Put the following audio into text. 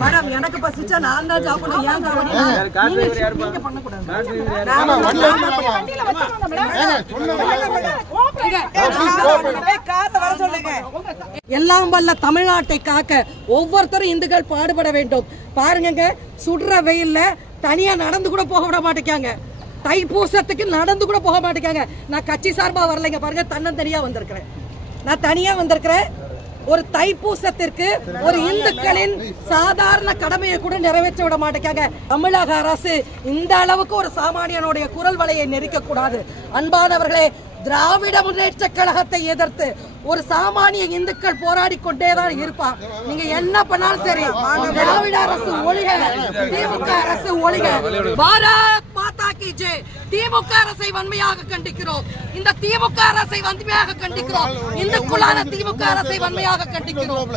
Madam எனக்கு பசிச்சா நான் தான் சாப்பிடணும். ஏன் நீங்க பண்ண கூடாது. எல்லாம் வல்ல தமிழ்நாட்டை காக்க ஒவ்வொருத்தரும் இந்துக்கள் பாடுபட வேண்டும். பாருங்க, சுடுற வெயில்ல தனியா நடந்து கூட போக விட மாட்டேங்காங்க. தைப்பூசத்துக்கு நடந்து கூட போக மாட்டேங்காங்க. நான் கட்சி சார்பா வரலைங்க, பாருங்க தன்னந்தனியா வந்திருக்கிறேன். நான் தனியா வந்திருக்கிறேன். ஒரு தைப்பூசத்திற்கு ஒரு இந்துக்களின் சாதாரண கடமையை கூட நிறைவேற்ற விட மாட்டேங்காங்க. தமிழக அரசு இந்த அளவுக்கு ஒரு சாமானியனுடைய குரல் வலையை நெரிக்க கூடாது. அன்பானவர்களே, திராவிட முன்னேற்ற கழகத்தை எதிர்த்து ஒரு சாமானிய இந்துக்கள் போராடி கொண்டேதான் இருப்பான். நீங்க என்ன பண்ணாலும் சரி, திராவிட அரசு ஒழிக, திமுக அரசு ஒழிக. பாரத் மாதா கி ஜெய். திமுக அரசை வன்மையாக கண்டிக்கிறோம். இந்த திமுக அரசை வன்மையாக கண்டிக்கிறோம். இந்துக்குள்ளான திமுக அரசை வன்மையாக கண்டிக்கிறோம்.